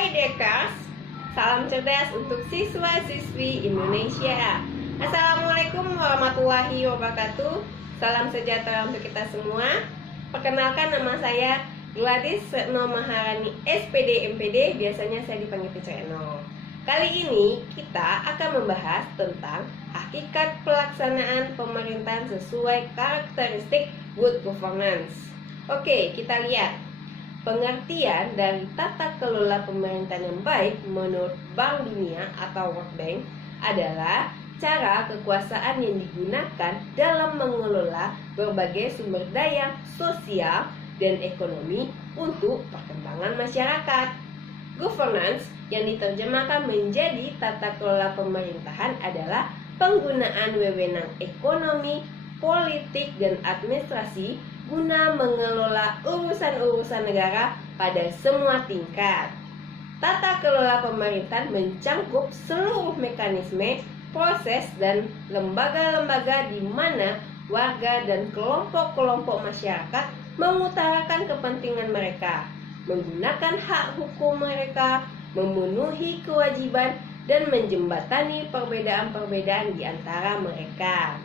Hai Dekers, salam cerdas untuk siswa-siswi Indonesia. Assalamualaikum warahmatullahi wabarakatuh. Salam sejahtera untuk kita semua. Perkenalkan, nama saya Gladys Retno Maharani, SPD MPD. Biasanya saya dipanggil Teacher Eno. Kali ini kita akan membahas tentang hakikat pelaksanaan pemerintahan sesuai karakteristik good governance. Oke, kita lihat. Pengertian dari tata kelola pemerintahan yang baik menurut Bank Dunia atau World Bank adalah cara kekuasaan yang digunakan dalam mengelola berbagai sumber daya sosial dan ekonomi untuk perkembangan masyarakat. Governance yang diterjemahkan menjadi tata kelola pemerintahan adalah penggunaan wewenang ekonomi, politik, dan administrasi guna mengelola urusan-urusan negara pada semua tingkat. Tata kelola pemerintahan mencangkup seluruh mekanisme, proses, dan lembaga-lembaga di mana warga dan kelompok-kelompok masyarakat mengutarakan kepentingan mereka, menggunakan hak hukum mereka, memenuhi kewajiban, dan menjembatani perbedaan-perbedaan di antara mereka.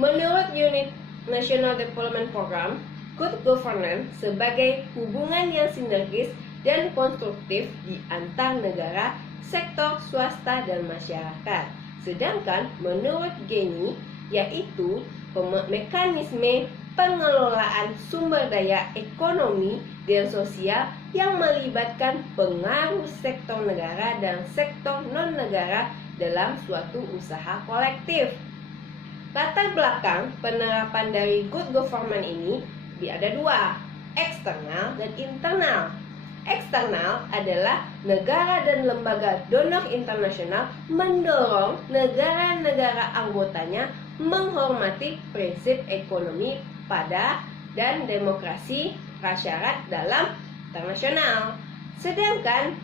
Menurut Unit National Development Program, good governance sebagai hubungan yang sinergis dan konstruktif di antar negara, sektor swasta, dan masyarakat. Sedangkan menurut Gini, yaitu mekanisme pengelolaan sumber daya ekonomi dan sosial yang melibatkan pengaruh sektor negara dan sektor non-negara dalam suatu usaha kolektif. Latar belakang penerapan dari good government ini ada dua, eksternal dan internal. Eksternal adalah negara dan lembaga donor internasional mendorong negara-negara anggotanya menghormati prinsip ekonomi pada dan demokrasi prasyarat dalam internasional. Sedangkan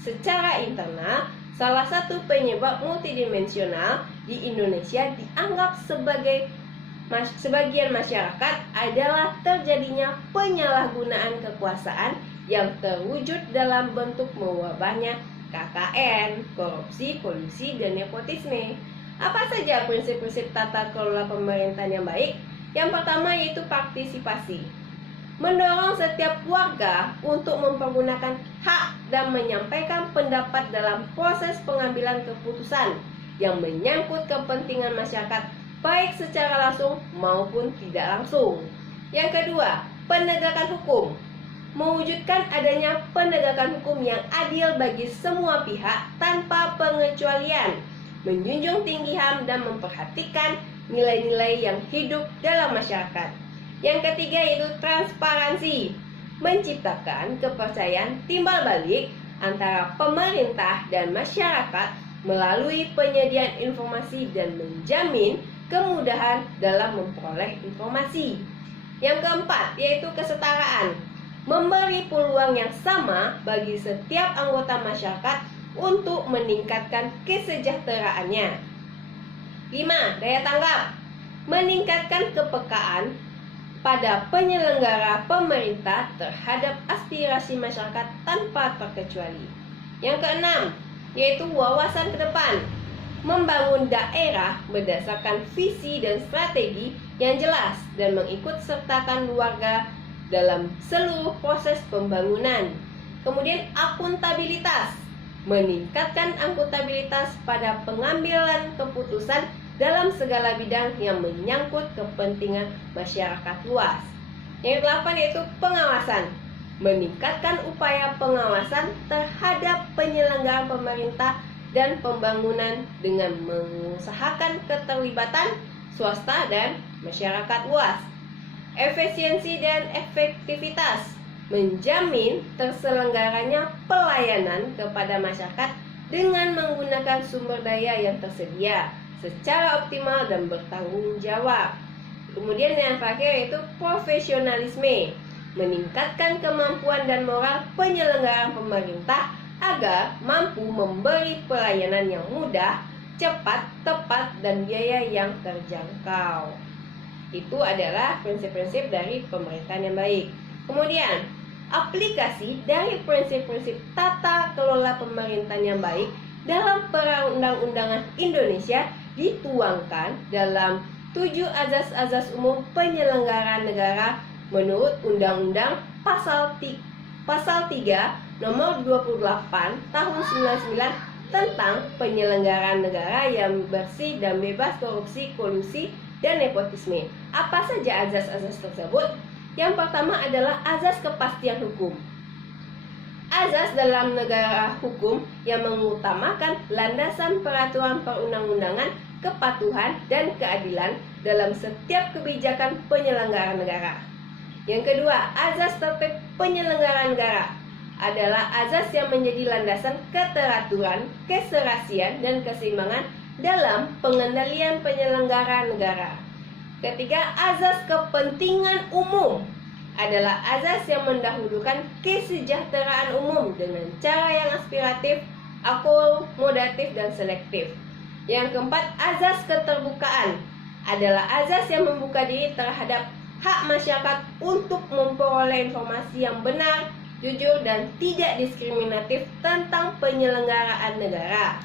secara internal, salah satu penyebab multidimensional di Indonesia dianggap sebagian masyarakat adalah terjadinya penyalahgunaan kekuasaan yang terwujud dalam bentuk mewabahnya KKN, korupsi, kolusi, dan nepotisme. Apa saja prinsip-prinsip tata kelola pemerintahan yang baik? Yang pertama yaitu partisipasi. Mendorong setiap warga untuk mempergunakan hak dan menyampaikan pendapat dalam proses pengambilan keputusan yang menyangkut kepentingan masyarakat baik secara langsung maupun tidak langsung. Yang kedua, penegakan hukum. Mewujudkan adanya penegakan hukum yang adil bagi semua pihak tanpa pengecualian, menjunjung tinggi HAM dan memperhatikan nilai-nilai yang hidup dalam masyarakat. Yang ketiga yaitu transparansi, menciptakan kepercayaan timbal balik antara pemerintah dan masyarakat melalui penyediaan informasi dan menjamin kemudahan dalam memperoleh informasi. Yang keempat yaitu kesetaraan, memberi peluang yang sama bagi setiap anggota masyarakat untuk meningkatkan kesejahteraannya. 5. Daya tanggap, meningkatkan kepekaan pada penyelenggara pemerintah terhadap aspirasi masyarakat tanpa terkecuali. Yang keenam, yaitu wawasan ke depan, membangun daerah berdasarkan visi dan strategi yang jelas dan mengikut sertakan warga dalam seluruh proses pembangunan. Kemudian akuntabilitas, meningkatkan akuntabilitas pada pengambilan keputusan dalam segala bidang yang menyangkut kepentingan masyarakat luas. Yang ke-8 yaitu pengawasan, meningkatkan upaya pengawasan terhadap penyelenggaraan pemerintah dan pembangunan dengan mengusahakan keterlibatan swasta dan masyarakat luas. Efisiensi dan efektivitas, menjamin terselenggaranya pelayanan kepada masyarakat dengan menggunakan sumber daya yang tersedia secara optimal dan bertanggung jawab. Kemudian yang terakhir yaitu profesionalisme, meningkatkan kemampuan dan moral penyelenggaraan pemerintah agar mampu memberi pelayanan yang mudah, cepat, tepat, dan biaya yang terjangkau. Itu adalah prinsip-prinsip dari pemerintahan yang baik. Kemudian, aplikasi dari prinsip-prinsip tata kelola pemerintahan yang baik dalam perundang-undangan Indonesia dituangkan dalam 7 azas-azas umum penyelenggaraan negara menurut Undang-Undang Pasal 3 Nomor 28 Tahun 99 tentang penyelenggaraan negara yang bersih dan bebas korupsi, kolusi, dan nepotisme. Apa saja azas-azas tersebut? Yang pertama adalah azas kepastian hukum. Azas dalam negara hukum yang mengutamakan landasan peraturan perundang-undangan, kepatuhan, dan keadilan dalam setiap kebijakan penyelenggaraan negara. Yang kedua, azas tertib penyelenggaraan negara adalah azas yang menjadi landasan keteraturan, keserasian, dan keseimbangan dalam pengendalian penyelenggaraan negara. Ketiga, azas kepentingan umum adalah azas yang mendahulukan kesejahteraan umum dengan cara yang aspiratif, akomodatif, dan selektif. Yang keempat, azas keterbukaan adalah azas yang membuka diri terhadap hak masyarakat untuk memperoleh informasi yang benar, jujur, dan tidak diskriminatif tentang penyelenggaraan negara.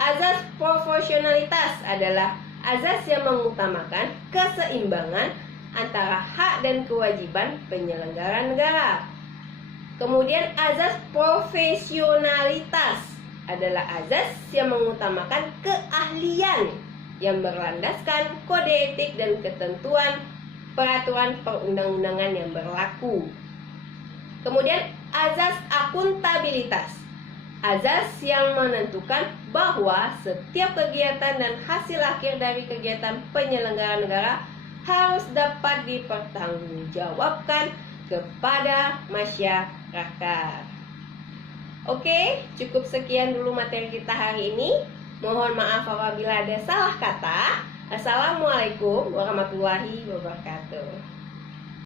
Azas proporsionalitas adalah azas yang mengutamakan keseimbangan antara hak dan kewajiban penyelenggara negara. Kemudian azas profesionalitas adalah azas yang mengutamakan keahlian yang berlandaskan kode etik dan ketentuan peraturan perundang-undangan yang berlaku. Kemudian azas akuntabilitas, azas yang menentukan bahwa setiap kegiatan dan hasil akhir dari kegiatan penyelenggara negara harus dapat dipertanggungjawabkan kepada masyarakat. Oke, cukup sekian dulu materi kita hari ini. Mohon maaf apabila ada salah kata. Assalamualaikum warahmatullahi wabarakatuh.